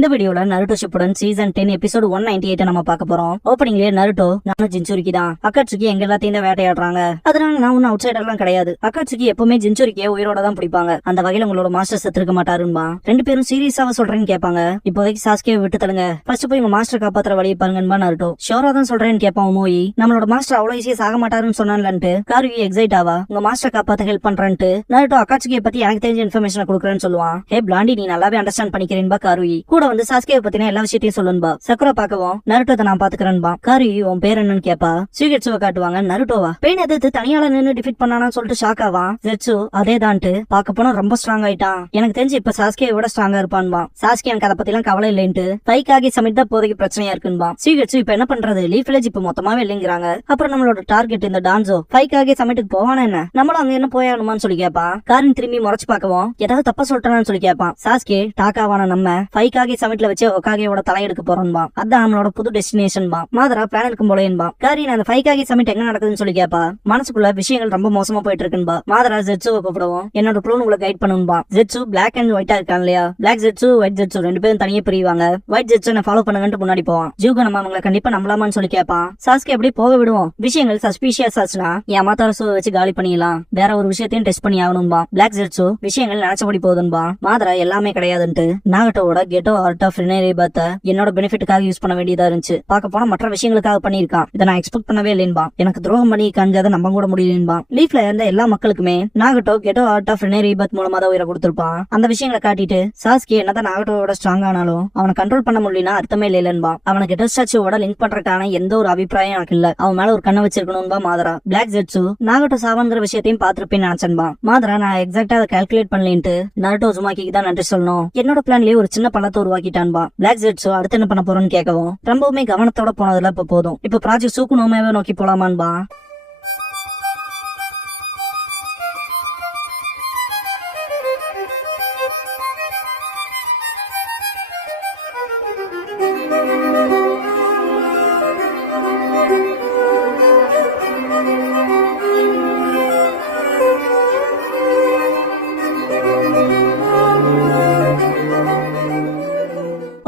இந்த வீடியோல Naruto Shippuden season 10 episode 198 நம்ம பார்க்க போறோம். ஓப்பனிங்லயே நருட்டோ நானும் ஜின்சுரிக்கி தான் அக்காட்சுகி எங்க எல்லாத்தையும் தான் வேட்டையாடுறாங்க. அதனால நான் ஒன்னும் அவுட் சைடர்லாம் கிடையாது. அக்காட்சுகி எப்பவுமே ஜின்சுரிக்கிய உயிரோட தான் பிடிப்பாங்க. அந்த வகையில உங்களோட மாஸ்டர் செத்துருக்க மாட்டாருன்பா. ரெண்டு பேரும் சீரியஸாவ சொல்றேன்னு கேட்பாங்க. இப்போதைக்கு சாஸ்கே விட்டு தள்ளுங்க, ஃபர்ஸ்ட் போய் உங்க மாஸ்டர் காப்பாத்துற வழியை பாருங்கன்பா நருட்டோ. ஷோரா தான் சொல்றேன்னு கேட்பான் மோயி. நம்மளோட மாஸ்டர் அவ்வளவு ஈஸியா சாக மாட்டாருன்னு சொன்னான்லன்ட்டு காருகி எக்ஸைட் ஆவா. உங்க மாஸ்டர் காப்பாத்த ஹெல்ப் பண்றேன்ட்டு நருட்டோ அக்காட்சுகியை பத்தி எனக்கு தெரிஞ்ச இன்ஃபர்மேஷன் கொடுக்குறேன்னு சொல்லுவான். ஹே பிளாண்டி, நீ நல்லாவே அண்டர்ஸ்டாண்ட் பண்ணிக்கிறேன்பா காருகி. கூட வந்து சாஸ்கே பத்தின எல்லா விஷயத்தையும் சொல்லுன்பா. சக்குரா பாக்கவும் நருட்டோவை நான் பாத்துக்கிறேன்பா. காருகி உன் பேர் என்னன்னு கேப்பா. சுகெட்சுவை காட்டுவாங்க. நருட்டோவா பெயின் எதிர்த்து தனியால நின்னு டிஃபீட் பண்ணானு சொல்லிட்டு ஷாக் ஆவான். ஜெட்சு அதேதான்ட்டு பாக்க போனா ரொம்ப ஸ்ட்ராங் ஆயிட்டான். எனக்கு தெரிஞ்சு இப்ப சாஸ்கே விட ஸ்ட்ராங்கா இருப்பான்பா. சாஸ்கே எனக்கு அதை பத்தி எல்லாம் கவலை இல்லைன்ட்டு பைக்காகி சமிட் தான் போதைக்கு பிரச்சனையா இருக்குன்பா. சுகெட்சு இப்ப என்ன பண்றது, லீஃப் வில்லேஜ் இப்ப மொத்தமாவே இல்லைங்கிறாங்க. அப்புறம் நம்மளோட டார்கெட் இந்த டான்சோ பைக்காகி சமிட்டுக்கு போவானா என்ன, நம்மளும் அங்க என்ன போயானுமான்னு சொல்லி கேப்பா. காரின் திரும்பி முறைச்சு பாக்கவும் ஏதாவது தப்பா சொல்லிட்டானு சொல்லி கேப்பான். சாஸ்கே டாக்காவான நம்ம பைக்காகி சமிட்ல வச்சு ஒகாகேயோட தலையெடுக்க போறோம்பா. அதான் நம்மளோட புது டெஸ்டினேஷன் பா. மாதரா பிளான் இருக்கும் போலேன்பா. காரின் அந்த பைக்காகி சமிட் எங்க நடக்குதுன்னு சொல்லி கேப்பா. மனசுக்குள்ள விஷயங்கள் ரொம்ப மோசமா போயிட்டு இருக்குன்பா. மாதரா ஜெட்சுவை கூப்பிடுவோம். என்னோட க்ளோன் உங்களை கைட் பண்ணும்பா. ஜெட்சு பிளாக் அண்ட் ஒயிட்டா இருக்கான் இல்லையா, பிளாக் ஜெட்சு ஒயிட் ஜெட்சு ரெண்டு பேரும் தனியே பிரிவாங்க. ஒயிட் ஜெட்சு என்ன ஃபாலோ பண்ணுங்கன்னு முன்னாடி போவான். ஜூகோ நம்ம அவங்களை கண்டிப்பா நம்பலாமான்னு சொல்லி கேட்பான். சாஸ்கே அப்படியே போக விடுவோம். விஷயங்கள் சஸ்பீஷியஸ் ஆச்சுன்னா என் மாதாரசுவை வச்சு காலி பண்ணிடலாம். வேற ஒரு விஷயத்தையும் டெஸ்ட் பண்ணி ஆகணும்பா. பிளாக் ஜெட்சு விஷயங்கள் நினைச்சபடி போகுதுன்பா. மாதரா எல்லாமே கிடையாதுன்ட்டு நாகட்டோட கெட்டோ ஆர்ட் ஆஃப் ரினேரிபத்த என்னோட பெனிஃபிட்டுக்காக யூஸ் பண்ண வேண்டியதா இருந்துச்சு. பார்க்க போனா மற்ற விஷயங்களுக்காக பண்ணிருக்கான். இதை நான் எக்ஸ்பெக்ட் பண்ணவே இல்லைன்பா. எனக்கு துரோகம் பண்ணி காண்றத நம்ப கூட முடியலன்பா. லீஃப்ல இருந்த எல்லா மக்களுக்குமே நாகட்டோ கெட்டோ ஆர்ட் ஆஃப் ரினேரிபத் மூலமா தான் உயிரை கொடுத்திருப்பான். அந்த விஷயங்களை காட்டிட்டு சாஸ்கே என்னதான் நாகட்டோட ஸ்ட்ராங் ஆனாலும் அவனை கண்ட்ரோல் பண்ண முடியலனா அர்த்தமே இல்லைன்பா. அவனை கெட்டோ ஸ்டாச்சுவோட லிங்க் பண்றதுக்கான எந்த ஒரு அபிப்பிராயம் எனக்கு இல்ல. அவன் மேல ஒரு கண்ணை வச்சிருக்கணும்பா மாதரா. பிளாக் ஜெட்சு நாகட்டோ சாவாங்கிற விஷயத்தையும் பாத்துருப்பேன்னு நினைச்சன்பா. மாதரா நான் எக்ஸாக்டா அதை கால்குலேட் பண்ணலேன்ட்டு நருட்டோ சுமாக்கிக்கு தான் நன்றி சொல்லணும். என்னோட பிளான்லயே ஒரு சின்ன பள்ளத்தை உருவாக்கிட்டான்பா. பிளாக் ஜெட்சு அடுத்து என்ன பண்ண போறோம்னு கேட்கவும் ரொம்பவுமே கவனத்தோட போனதுல இப்ப போதும். இப்ப ப்ராஜெக்ட் சூக்குனோமேவே நோக்கி போலாமான்பா.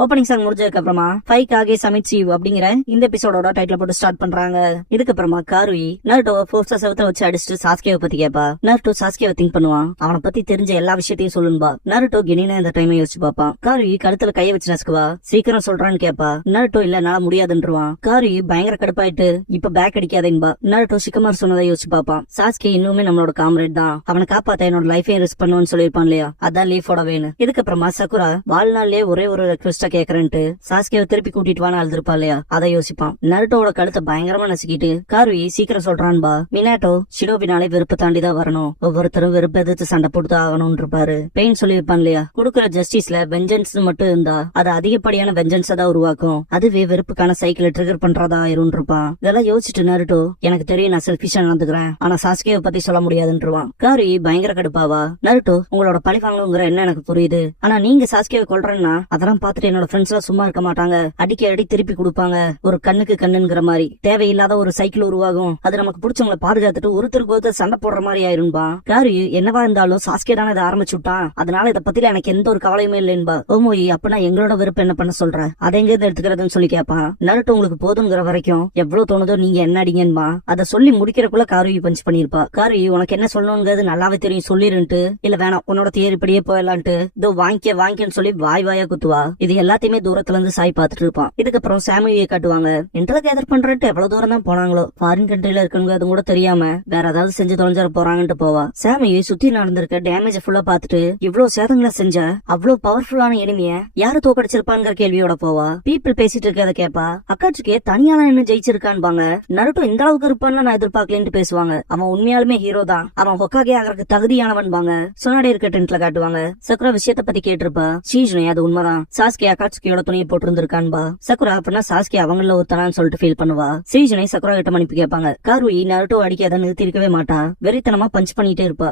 ஓப்பனிங் சாங் முடிஞ்சதுக்கு அப்புறமா ஃபைக்காகே சமிட்சி அப்படிங்கிற இந்த எபிசோடோட டைட்டில் போட்டு ஸ்டார்ட் பண்றாங்க. இதுக்கப்புறமா காருயி நருட்டோவை ஃபோர்ஸா செவத்தை வச்சு அடிச்சுட்டு சாஸ்கேவை பத்தி கேப்பா. நருட்டோ சாஸ்கேவை திங்க் பண்ணுவான். அவனை பத்தி தெரிஞ்ச எல்லா விஷயத்தையும் சொல்லுன்பா. நருட்டோ கெனினா இந்த டைமை யோசிச்சு பாப்பான். காருயி கழுத்துல கைய வச்சு நசுக்குவா. சீக்கிரம் சொல்றான்னு கேப்பா. நருட்டோ இல்ல என்னால முடியாதுன்றுவான். காருயி பயங்கர கடுப்பாயிட்டு இப்ப பேக் அடிக்காதேன்பா. நருட்டோ சிக்கமார் சொன்னதை யோசிச்சு பாப்பான். சாஸ்கே இன்னுமே நம்மளோட காம்ரேட் தான். அவனை காப்பாத்த என்னோட லைஃபையும் ரிஸ்க் பண்ணுவான்னு சொல்லிருப்பான் இல்லையா, அதான் லீஃபோட வேணும். இதுக்கப்புறமா சக்குரா வாழ்நாள்லயே ஒரே ஒரு ரெக்வெஸ்ட் கேக்குறேன்ட்டு சாஸ்கேவை திருப்பி கூட்டிட்டு வான்னு அழுதுருப்பா இல்லையா, அதை யோசிப்பான். நருட்டோட கழுத்தை பயங்கரமா நசுக்கிட்டு காருயி சீக்கிரம் சொல்றான்பா. மினாட்டோ ஷிடோபினாலே வெறுப்பு தாண்டிதான் வரணும். ஒவ்வொருத்தரும் வெறுப்பு எதிர்த்து சண்டை போட்டு ஆகணும்னு இருப்பாரு. பெயின் சொல்லியிருப்பான் இல்லையா, கொடுக்குற ஜஸ்டிஸ்ல வெஞ்சன்ஸ் மட்டும் இருந்தா அது அதிகப்படியான வெஞ்சன்ஸை தான் உருவாக்கும். அதுவே வெறுப்புக்கான சைக்கிளை ட்ரிகர் பண்றதா ஆயிரும் இருப்பான். இதெல்லாம் யோசிச்சுட்டு நருட்டோ எனக்கு தெரியும் நான் செல்ஃபிஷா நடந்துக்கிறேன், ஆனா சாஸ்கேவை பத்தி சொல்ல முடியாதுன்றுவான். காருயி பயங்கர கடுப்பாவா. நருட்டோ உங்களோட பழி வாங்கணுங்கிற என்ன எனக்கு புரியுது, ஆனா நீங்க சாஸ்கேவை கொல்றேன்னா அதெல்லாம் பாத்துட்டு என்னோட ஃப்ரெண்ட்ஸ் சும்மா இருக்க மாட்டாங்க. அடிக்க அடி திருப்பி கொடுப்பாங்க. ஒரு கண்ணுக்கு கண்ணுங்கிற மாதிரி தேவையில்லாத ஒரு சைக்கிள் உருவாகும். அது நமக்கு பிடிச்சவங்களை பாதுகாத்துட்டு ஒருத்தருக்கு ஒருத்தர் சண்டை போடுற மாதிரி ஆயிரும்பா. காருயி என்னவா இருந்தாலும் சாஸ்கே தானே இதை ஆரம்பிச்சு விட்டான், அதனால இதை பத்தில எனக்கு எந்த ஒரு கவலையுமே இல்லைன்பா. ஓமோயி அப்பனா எங்களோட விருப்பம் என்ன பண்ண சொல்ற, அதை எங்க இருந்து எடுத்துக்கிறதுன்னு சொல்லி கேட்பான். நருட்டோ உங்களுக்கு போதுங்கிற வரைக்கும் எவ்வளவு தோணுதோ நீங்க என்ன அடிங்கன்பா. அதை சொல்லி முடிக்கிறக்குள்ள காருயி பஞ்ச் பண்ணிருப்பா. காருயி உனக்கு என்ன சொல்லணுங்கிறது நல்லாவே தெரியும் சொல்லிருன்ட்டு, இல்ல வேணாம் உன்னோட தேரிப்படியே போயலான்ட்டு இதோ வாங்கிக்கன்னு சொல்லி வாய் வாயா குத்துவா. இது எல்லாத்தையுமே தூரத்துல இருந்து சாய் பாத்துட்டு இருப்பான். இதுக்கப்புறம் சாமியை காட்டுவாங்க. இன்டர்ல கேதர் பண்றேன்ட்டு எவ்வளவு தூரம் தான் போனாங்களோ, ஃபாரின் கண்ட்ரில இருக்குங்க அது கூட தெரியாம வேற ஏதாவது செஞ்சு தொலைஞ்சார போறாங்கன்ட்டு போவா. சாமியை சுத்தி நடந்திருக்க டேமேஜ் ஃபுல்லா பாத்துட்டு இவ்வளவு சேதங்களை செஞ்ச அவ்வளவு பவர்ஃபுல்லான எனிமிய யாரு தோக்கடிச்சிருப்பாங்கிற கேள்வியோட போவா. பீப்பிள் பேசிட்டு இருக்கத கேப்பா. அக்காட்சுக்கே தனியால என்ன ஜெயிச்சிருக்கான்பாங்க. நருட்டோ இந்த அளவுக்கு இருப்பான்னு நான் எதிர்பார்க்கலன்னு பேசுவாங்க. அவன் உண்மையாலுமே ஹீரோ தான், அவன் ஹொக்காகே ஆகிறதுக்கு தகுதியானவன்பாங்க. சொன்னாடே இருக்க டென்ட்ல காட்டுவாங்க. சக்குரா விஷயத்த பத்தி கேட்டிருப்பா. சீஜ்னே அது உண்மைதான், சாஸ்கே அக்காட்சுக்கியோட துணியை போட்டிருந்திருக்கான்பா. சக்குரா அப்படின்னா சாஸ்கே அவங்கள ஒருத்தனான்னு சொல்லிட்டு ஃபீல் பண்ணுவா. சீஜனை சக்குரா கிட்ட மன்னிப்பு கேட்பாங்க. காருயி நருட்டோ அடிக்காத நிறுத்தி இருக்கவே மாட்டா. வெறித்தனமா பஞ்ச் பண்ணிட்டே இருப்பா.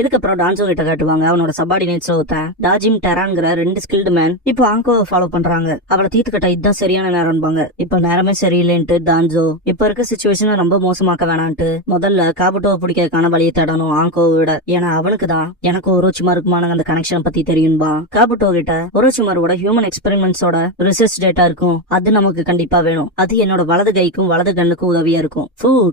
இதுக்கப்புறம் டான்சோ கிட்ட காட்டுவாங்க அவனோட சபார்டினேட்ஸ்ல ஒருத்தன் டாஜிம் டெரான்ங்கிற 2 ஸ்கில்டு மேன் இப்போ ஆங்கோவை ஃபாலோ பண்றாங்க. அவளை தீர்த்து கட்ட இதுதான் சரியான நேரம்பாங்க. இப்ப நேரமே சரியில்லைன்ட்டு டான்சோ இப்ப இருக்க சிச்சுவேஷனை ரொம்ப மோசமாக்க வேணான்ட்டு முதல்ல காபுட்டோவை பிடிக்கிறதுக்கான வழியை தேடணும் ஆங்கோவை விட. ஏன்னா அவனுக்கு தான் எனக்கு ஒரோச்சிமாருக்குமான அந்த கனெக்ஷன் பத்தி தெரியும்பா. காபுட்டோ கிட்ட ஒரோச்சிமாரோட ஹியூமன் எக்ஸ்பெரிமெண்ட்ஸோட ரிசர்ச் டேட்டா இருக்கும். அது நமக்கு கண்டிப்பா வேணும். அது என்னோட வலது கைக்கும் வலது கண்ணுக்கும் உதவியா இருக்கும்.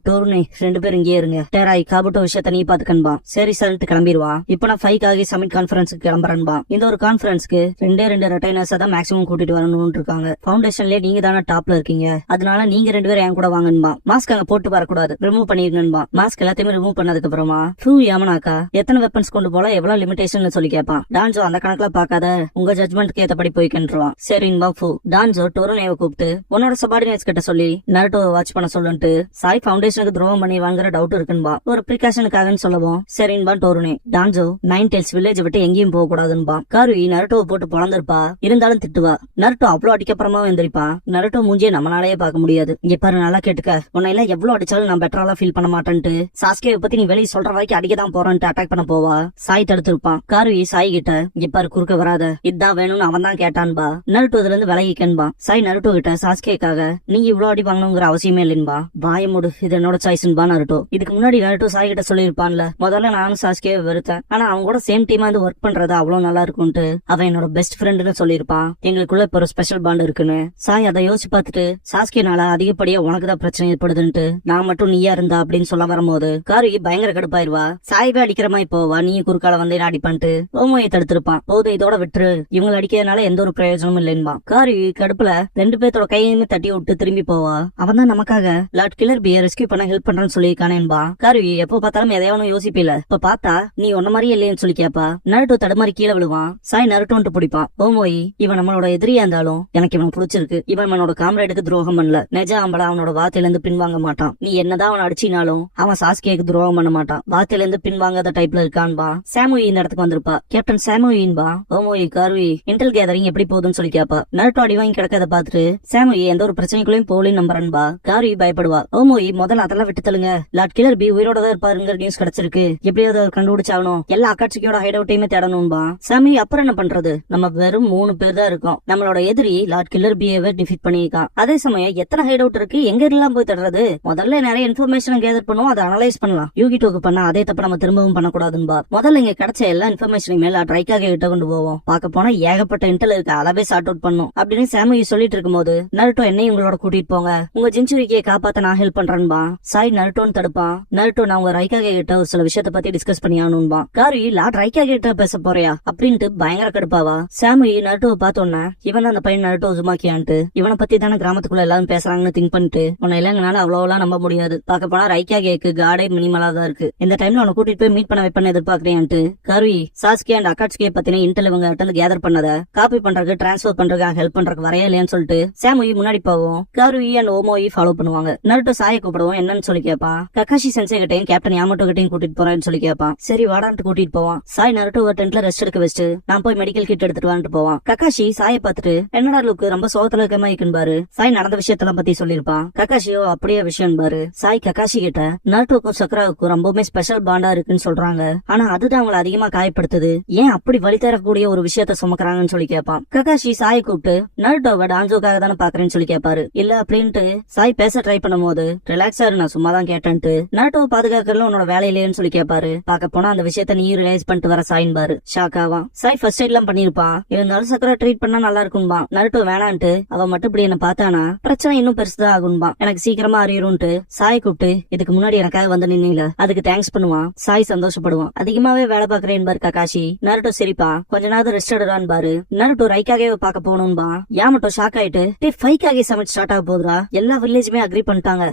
டோர்னே 2 பேரும் இங்கே இருங்க. டேராய் காபுட்டோ விஷயத்த நீ பாத்துக்கன்பா. சரி சரிட்டு கிளம்பிடுவா. இப்ப நான் 5 ஆகி சமிட் கான்பரன்ஸுக்கு கிளம்புறேன்பா. இந்த ஒரு கான்பரன்ஸ்க்கு 2 ரெட்டைனர்ஸ் தான் மேக்ஸிமம் கூட்டிட்டு வரணும்னு இருக்காங்க. ஃபவுண்டேஷன்லயே நீங்க தானே டாப்ல இருக்கீங்க. அதனால நீங்க 2 பேரும் என் கூட வாங்கன்பா. மாஸ்க் அங்க போட்டு வரக்கூடாது, ரிமூவ் பண்ணிருங்கன்பா. மாஸ்க் எல்லாத்தையுமே ரிமூவ் பண்ணதுக்கு அப்புறமா யாமனாக்கா எத்தனை வெப்பன்ஸ் கொண்டு போல எவ்வளவு லிமிடேஷன் சொல்லி கேட்பான். டான்சோ அந்த கணக்குல பாக்காத, உங்க ஜட்மெண்ட்க்கு ஏத்தபடி போய்க்கின்றான். சரின்பா. டான்சோ டோரோனேவை கூப்பிட்டு உன்னோட சபார்டினேட்ஸ் கிட்ட சொல்லி நருட்டோவை வாட்ச் பண்ண சொல்லுன்ட்டு சாய் ஃபவுண்டேஷனுக்கு துரோகம் பண்ணி வாங்குற டவுட் இருக்குன்பா. ஒரு பிரிகாஷனுக்காகன்னு சொல்லவும் சரின்பா டோரோனே. டான்சோ 9 டெல்ஸ் வில்லேஜ் விட்டு எங்கேயும் போக கூடாதுன்பா. காருவி நருட்டோவை போட்டு பொழந்திருப்பா. இருந்தாலும் திட்டுவா. நருட்டோ அவ்வளவு அடிக்கப்புறமா எந்திரிப்பா. நருட்டோ மூஞ்சியை நம்மளாலேயே பார்க்க முடியாது. இங்க பாரு நல்லா கேட்டுக்க, உன்னை எல்லாம் எவ்வளவு அடிச்சாலும் நான் பெட்டராலா ஃபீல் பண்ண மாட்டேன்ட்டு சாஸ்கேவை பத்தி நீ வெளியே சொல்ற வரைக்கும் அடிக்கதான் போறான்ட்டு அட்டாக் பண்ண போவா. சாய் தடுத்திருப்பான். காருவி சாய் கிட்ட இங்க பாரு குறுக்க வராத, இதான் வேணும்னு அவன் தான் கேட்டான்பா. நருட்டோ இதுல இருந்து விலகிக்கன்பா. சாய் நருட்டோ கிட்ட சாஸ்கேக்காக நீ இவ்வளவு அடி வாங்கணுங்கிற அவசியமே இல்லைன்பா. வாயமுடு, இது என்னோட சாய்ஸ்ன்பா நருட்டோ. இதுக்கு முன்னாடி நருட்டோ சாய் கிட்ட சொல்லிருப்பான்ல, முதல்ல நானும் சாஸ்கேவை வெறுத்தேன், ஆனா அவங்க கூட சேம் டீமா வந்து ஒர்க் பண்றது அவ்வளவு நல்லா இருக்கும்ட்டு. அவன் என்னோட பெஸ்ட் ஃப்ரெண்டுன்னு சொல்லிருப்பான். எங்களுக்குள்ள இப்ப ஒரு ஸ்பெஷல் பாண்ட் இருக்குன்னு. சாய் அதை யோசிச்சு பார்த்துட்டு சாஸ்கேனால அதிகப்படியா உனக்குதான் பிரச்சனை ஏற்படுதுன்ட்டு நான் மட்டும் நீயா இருந்தா அப்படின்னு சொல்ல வரும்போது காரி பயங்கர கடுப்பாயிருவா. சாய்வே அடிக்கிற மாதிரி போவா, நீ குறுக்கால வந்து அடிப்பான்ட்டு ஓமோயை தடுத்திருப்பான். போதும் இதோட விட்டுரு, இவங்களை அடிக்கிறதுனால எந்த ஒரு பிரயோஜனமும் இல்லைன்பா. காரி கடுப்புல 2 பேர்த்தோட கையுமே தட்டி விட்டு திரும்பி போவா. அவன் தான் நமக்காக லார்ட் கில்லர் பியை ரெஸ்கியூ பண்ண ஹெல்ப் பண்றேன்னு சொல்லியிருக்கானேன்பா. காரி எப்போ பார்த்தாலும் எதையாவது யோசிப்பில. இப்ப பார்த்தா நீ ஒன்ன மாதிரி இல்லைன்னு சொல்லி கேப்பா. நருட்டோ தடுமாறி கீழே விழுவான். சாய் நருட்டோன்ட்டு பிடிப்பான். ஓமோய் இவன் நம்மளோட எதிரியா இருந்தாலும் எனக்கு இவன் பிடிச்சிருக்கு. இவன் அவனோட காம்ரேடுக்கு துரோகம் பண்ணல. நெஜ ஆம்பள அவனோட வார்த்தையில இருந்து பின்வாங்க மாட்டான். நீ என்னதான் அவன் அடிச்சினாலும் அவன் சாஸ்கேக்கு துரோகம் பண்ண மாட்டான். வார்த்தையில இருந்து பின்வாங்காத டைப்ல இருக்கான்பா. சாமுயி இந்த இடத்துக்கு வந்திருப்பா. கேப்டன் சாமுயின்பா. ஓமோய் கார்வி இன்டெல் கேதரிங் எப்படி போகுதுன்னு சொல்லி கேப்பா. நருட்டோ அடி வாங்கி கிடக்கத பாத்துட்டு சாமுயி எந்த ஒரு பிரச்சனைக்குள்ளயும் போலின்னு நம்புறன்பா. கார்வி பயப்படுவா. ஓமோய் முதல்ல அதெல்லாம் விட்டு தள்ளுங்க, லார்ட் கில்லர் பி உயிரோட தான் இருப்பாருங்கிற நியூஸ் கிடைச்சிருக்கு. எப்படியாவது கண்டுபிடிச்சாகணும். எல்லா அக்காட்சியோட ஹைட் அவுட்டையுமே தேடணும்பா. சாமி அப்புறம் என்ன பண்றது, நம்ம வெறும் 3 பேர் தான் இருக்கோம். நம்மளோட எதிரி லார்ட் கில்லர் பிஏவை டிஃபீட் பண்ணிருக்கான். அதே சமயம் எத்தனை ஹைட் அவுட் இருக்கு, எங்க எல்லாம் போய் தேடுறது. முதல்ல நிறைய இன்ஃபர்மேஷன் கேதர் பண்ணுவோம், அதை அனலைஸ் பண்ணலாம். யூகிட்டோக்கு பண்ண அதே தப்ப நம்ம திரும்பவும் பண்ணக்கூடாதுன்பா. முதல்ல இங்க கிடைச்ச எல்லா இன்ஃபர்மேஷனையும் மேல ட்ரைக்காக கிட்ட கொண்டு போவோம். பார்க்க போனா ஏகப்பட்ட இன்டெல் இருக்கு, அளவே சார்ட் அவுட் பண்ணும் அப்படின்னு சாமுயி சொல்லிட்டு இருக்கும்போது நருட்டோ என்னையும் உங்களோட கூட்டிட்டு போங்க, உங்க ஜின்சுரிக்கியை காப்பாத்த நான் ஹெல்ப் பண்றேன்பா. சாய் நருட்டோன்னு தடுப்பான். நருட்டோ நான் உங்க ரைக்காக கிட்ட ஒரு சில விஷயத்த பத்தி டிஸ்கஸ் பண்ணி ஆகணும்பா. காரி லார்ட் ரைக்கா கிட்ட பேச போறியா அப்படின்ட்டு பயங்கர கடுப்பாவா. சாமுயி நருட்டோவை பார்த்தோன்னா இவன் அந்த பையன் நருட்டோ உசுமாக்கியான்ட்டு இவனை பத்தி தானே கிராமத்துக்குள்ள எல்லாரும் பேசுறாங்கன்னு திங்க் பண்ணிட்டு உன்னை இல்லங்கனால அவ்வளவுலாம் நம்ப முடியாது. பார்க்க போனா ரைக்கா கேக்கு காடே மினிமலா தான் இருக்கு. இந்த டைம்ல உன்னை கூட்டிட்டு போய் மீட் பண்ண வைப்பேன்னு எதிர்பார்க்கறியான்ட்டு காரி சாஸ்கே அண்ட் அக்காட்ஸ்கே பத்தின இன்டெல் இவங்க கிட்ட கேதர் பண்ணத காப்பி பண்றதுக்கு டிரான்ஸ்பர் பண்றதுக்கு ஹெல்ப் பண்றதுக்கு வரையா இல்லையான்னு சொல்லிட்டு சாமுயி முன்னாடி போவோம். காரி அண்ட் ஓமோயி ஃபாலோ பண்ணுவாங்க. நருட்டோ சாயை கூப்பிடுவோம். என்னன்னு சொல்லி கேட்பான். கக்காஷி சென்சே கிட்டையும் கேப்டன் யாமட்டோ கிட்டையும் கூட்டிட்டு போறேன்னு சொல்லி கேட்பான். சரி வாடான்ட்டு கூட்டிட்டு போவான். சாய் நருட்டோ டென்ட்ல ரெஸ்ட் எடுக்க வச்சுட்டு நான் போய் மெடிக்கல் கிட் எடுத்துட்டு வான்ட்டு போவான். கக்காஷி சாயை பார்த்துட்டு என்னடா லுக்கு ரொம்ப சோகத்துல இருக்க மாதிரி இருக்குன்னு சாய் நடந்த விஷயத்தெல்லாம் பத்தி சொல்லிருப்பான். கக்காஷியோ அப்படியே விஷயம் பாரு. சாய் கக்காஷி கிட்ட நருட்டோக்கும் சக்ராவுக்கும் ரொம்பவுமே ஸ்பெஷல் பாண்டா இருக்குன்னு சொல்றாங்க. ஆனா அதுதான் அவங்களை அதிகமா காயப்படுத்துது. ஏன் அப்படி வழி தரக்கூடிய ஒரு விஷயத்த சுமக்குறாங்கன்னு சொல்லி கேட்பான். கக்காஷி சாயை கூப்பிட்டு நருட்டோவை டான்ஜோக்காக தானே பாக்குறேன்னு சொல்லி கேட்பாரு. இல்ல அப்படின்ட்டு சாய் பேச ட்ரை பண்ணும் போது ரிலாக்ஸா இரு, நான் சும்மா தான் கேட்டேன்ட்டு நருட்டோவை பாதுகாக்கிறதுல உன்னோட வேலை இல்லையன்னு சொல்லி கேட்பாரு. பார்க்க போனா அந்த விஷயத்த நீ ரியலைஸ் பண்ணிட்டு வர சாயின் பாரு. ஷாக்காவான். சாய் ஃபர்ஸ்ட் எய்ட் எல்லாம் பண்ணிருப்பான். இருந்தாலும் சக்கரை ட்ரீட் பண்ணா நல்லா இருக்கும்பா. நருட்டோ வேணான்ட்டு அவன் மட்டும் இப்படி என்ன பார்த்தானா பிரச்சனை இன்னும் பெருசுதான் ஆகும்பா. எனக்கு சீக்கிரமா அறியணும்ட்டு சாய் கூப்பிட்டு இதுக்கு முன்னாடி எனக்காக வந்து நின்னீல அதுக்கு தேங்க்ஸ் பண்ணுவான். சாய் சந்தோஷப்படுவான். அதிகமாவே வேலை பாக்குறேன் பாரு கக்காஷி. நருட்டோ சிரிப்பா. கொஞ்ச நாள் ரெஸ்ட் எடுறான் பாரு. நருட்டோ ரைக்காகவே பார்க்க போகணும்பா. யாமட்டோ ஷாக் ஆயிட்டு ஃபைக்காகவே சமிட் ஸ்டார்ட் ஆக போதுரா. எல்லா வில்லேஜுமே அக்ரி பண்ணிட்டாங்க.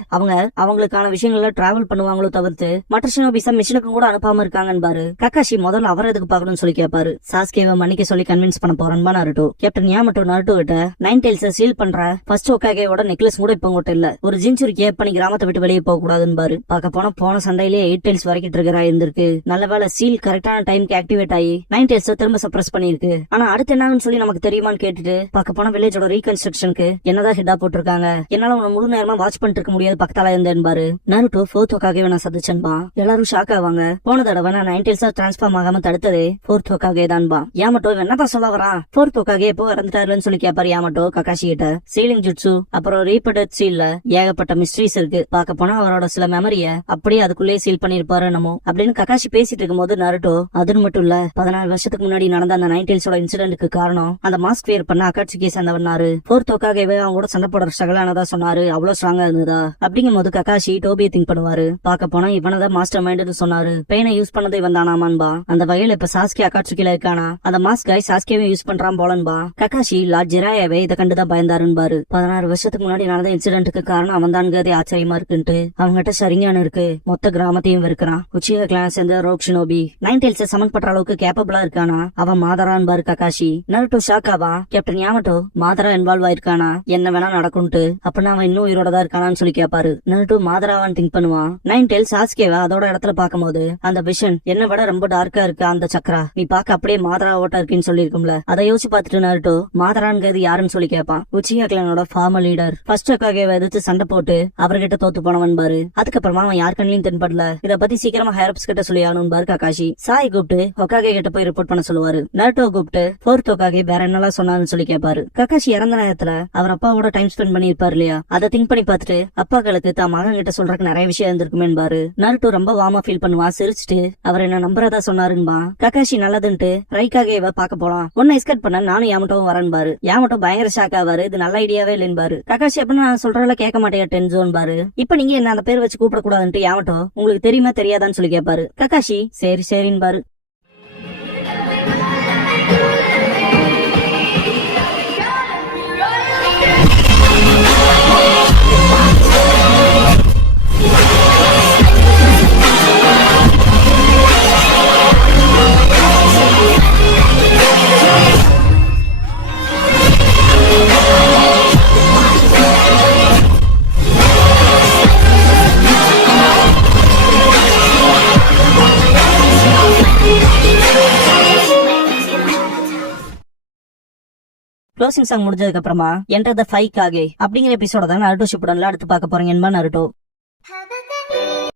அவங்களுக்கான விஷயங்கள டிராவல் பண்ணுவாங்களோ தவிர்த்து மற்ற ஷினோபிஸ மிஷனுக்கும் கூட அனுப்பாம இருக்காங்கன்னு பாரு. கக்காஷி முதல்ல அவர் எதுக்கு பாக்கணும்னு சொல்லி கேட்பாரு. சாஸ்கேவை மன்னிக்க சொல்லி கன்வின்ஸ் பண்ண போறான்பா நருட்டோ. கேப்டன் யாமட்டோ நருட்டோ கிட்ட 9 டெயில்ஸை சீல் பண்ற ஃபர்ஸ்ட் ஒக்காகேவோட நெக்லஸ் கூட இப்ப உங்ககிட்ட இல்ல. ஒரு ஜின்சுரிக்கே பண்ணி கிராமத்தை விட்டு வெளியே போக கூடாதுன்னு பாரு. பார்க்க போன சண்டையிலேயே 8 டெயில்ஸ் வரைக்கும் ட்ரிகர் ஆயிருந்திருக்கு. நல்ல வேலை சீல் கரெக்டான டைம்க்கு ஆக்டிவேட் ஆகி 9 டெயில்ஸ் திரும்ப சப்ரஸ் பண்ணிருக்கு. ஆனா அடுத்து என்னன்னு சொல்லி நமக்கு தெரியுமான்னு கேட்டுட்டு பார்க்க போன வில்லேஜோட ரீகன்ஸ்ட்ரக்ஷனுக்கு என்னதான் ஹெட்டா போட்டிருக்காங்க. என்னால உன முழு நேரமா வாட்ச் பண்ணிட்டு இருக்க முடியாது, பக்கத்தால இருந்தேன் பாரு. நருட்டோ 4th ஒக்காகவே நான் சந்திச்சேன்பா. எல்லாரும் ஷாக் ஆவாங்க. போன தடவை அவனை நைன்டீல்ஸா டிரான்ஸ்ஃபார்ம் ஆகாம தடுத்ததே ஃபோர்த் ஹோக்காகே தான்பா. யாமட்டோ என்னதான் சொல்ல வரான், ஃபோர்த் ஹோக்காகே எப்போ இறந்துட்டாருன்னு சொல்லி கேப்பாரு யாமட்டோ ககாஷி கிட்ட. சீலிங் ஜுட்சு அப்புறம் ரீபட்டட் சீல்ல ஏகப்பட்ட மிஸ்ட்ரீஸ் இருக்கு, பார்க்க போனா அவரோட சில மெமரிய அப்படியே அதுக்குள்ளே சீல் பண்ணிருப்பாரு என்னமோ அப்படின்னு ககாஷி பேசிட்டு இருக்கும்போது நருட்டோ அது மட்டும் இல்ல 14 வருஷத்துக்கு முன்னாடி நடந்த அந்த நைன்டீல்ஸோட இன்சிடென்ட்க்கு காரணம் அந்த மாஸ்க் வேர் பண்ண அகாட்சுகியை சேர்ந்தவனாரு. ஃபோர்த் ஹோக்காகேவே அவங்க கூட சண்டை போடுற ஸ்ட்ரகிள் ஆனதா சொன்னாரு, அவ்வளவு ஸ்ட்ராங்கா இருந்ததா அப்படிங்கும் போது ககாஷி டோபியை திங்க் பண்ணுவாரு. பார்க்க போனா இவனதான் மாஸ்டர் மைண்ட் சொன்னாரு, பெயினை யூஸ் பண்ணதை வந்தானாமான்பா. அந்த வகையில இப்ப சாஸ்கி அகாட்சுகில இருக்கானா, அந்த மாஸ்க் காய் சாஸ்கியவே யூஸ் பண்றான் போலன்பா. ககாஷி லார்ட் ஜிராயாவே இதை கண்டுதான் பயந்தாருன்பாரு. 16 வருஷத்துக்கு முன்னாடி நடந்த இன்சிடென்ட்க்கு காரணம் அவன் தான்ங்கிறதே ஆச்சரியமா இருக்குன்ட்டு அவங்ககிட்ட சரிங்கான இருக்கு, மொத்த கிராமத்தையும் இருக்கிறான். உச்சியா கிளாஸ் சேர்ந்த ரோக் ஷினோபி நைன்டெயில்ஸ் சமன் பண்ற அளவுக்கு கேப்பபிளா இருக்கானா, அவன் மாதரான் பாரு ககாஷி. நருட்டோ ஷாக்காவா, கேப்டன் யாமட்டோ மாதரா இன்வால்வ் ஆயிருக்கானா, என்ன வேணா நடக்கும்ட்டு, அப்படின்னா அவன் இன்னும் உயிரோட தான் இருக்கானான்னு சொல்லி கேப்பாரு. நருட்டோ மாதராவான்னு திங்க் பண்ணுவான். நைன்டெயில்ஸ் சாஸ்கேவா அதோட இடத்துல பாக்கும்போது அந்த விஷன் என்ன விட ரொம்ப டார்க்கா இருக்கு, அந்த சக்ரா நீ பாக்க அப்படியே மாதரா ஓட்டா இருக்குன்னு சொல்லி இருக்கும்ல, அதை யோசிச்சு பாத்துட்டு நருட்டோ மாதரான்கிறது யாருன்னு சொல்லி கேட்பான். உச்சியா கிளானோட ஃபார்மர் லீடர் ஃபர்ஸ்ட் ஹோக்காகேவை எதிர்த்து சண்டை போட்டு அவர்கிட்ட தோத்து போனவன் பாரு. அதுக்கப்புறமா அவன் யார் கண்ணிலையும் தென்படல, இத பத்தி சீக்கிரமா ஹைரப்ஸ் கிட்ட சொல்லி ஆனும் பாரு ககாஷி. சாய் கூப்பிட்டு ஹோக்காகே கிட்ட போய் ரிப்போர்ட் பண்ண சொல்லுவாரு. நருட்டோ கூப்பிட்டு ஃபோர்த் ஹோக்காகே வேற என்னெல்லாம் சொன்னாருன்னு சொல்லி கேட்பாரு. ககாஷி இறந்த நேரத்துல அவர் அப்பாவோட டைம் ஸ்பெண்ட் பண்ணி இருப்பாரு இல்லையா, அதை திங்க் பண்ணி பார்த்துட்டு அப்பாக்களுக்கு தான் மகன் கிட்ட சொல்றதுக்கு நிறைய விஷயம் இருந்திருக்குமே பாரு. நருட்டோ ரொம்ப வார்மா ஃபீல் பண்ணுவா, சிரிச்சுட்டு அவர் என்ன நம்புறதா சொன்னாருன்பா. ககாஷி நல்லதுன்ட்டு ரைக்காகேவ பாக்க போலாம், ஒன்னு எஸ்கர்ட் பண்ண நானும் யாமட்டோவும் வரேன் பாரு. யாமட்டோ பயங்கர ஷாக் ஆவாரு, இது நல்ல ஐடியாவே இல்லைன்னு பாரு. ககாஷி அப்படின்னு நான் சொல்றதுல கேட்க மாட்டேன் டென்சோன் பாரு. இப்ப நீங்க என்ன அந்த பேர் வச்சு கூப்பிட கூடாதுன்ட்டு யாமட்டோ உங்களுக்கு தெரியுமா தெரியாதான்னு சொல்லி கேட்பாரு. ககாஷி சரி சரின்னு பாரு. க்ளோசிங் சாங் முடிஞ்சதுக்கு அப்புறமா என்டர் த ஃபைக்காகே அப்படிங்கிற எபிசோட தான் நருட்டோ ஷிப்புடன்ல அடுத்து பார்க்க போறீங்க என்பா நருட்டோ.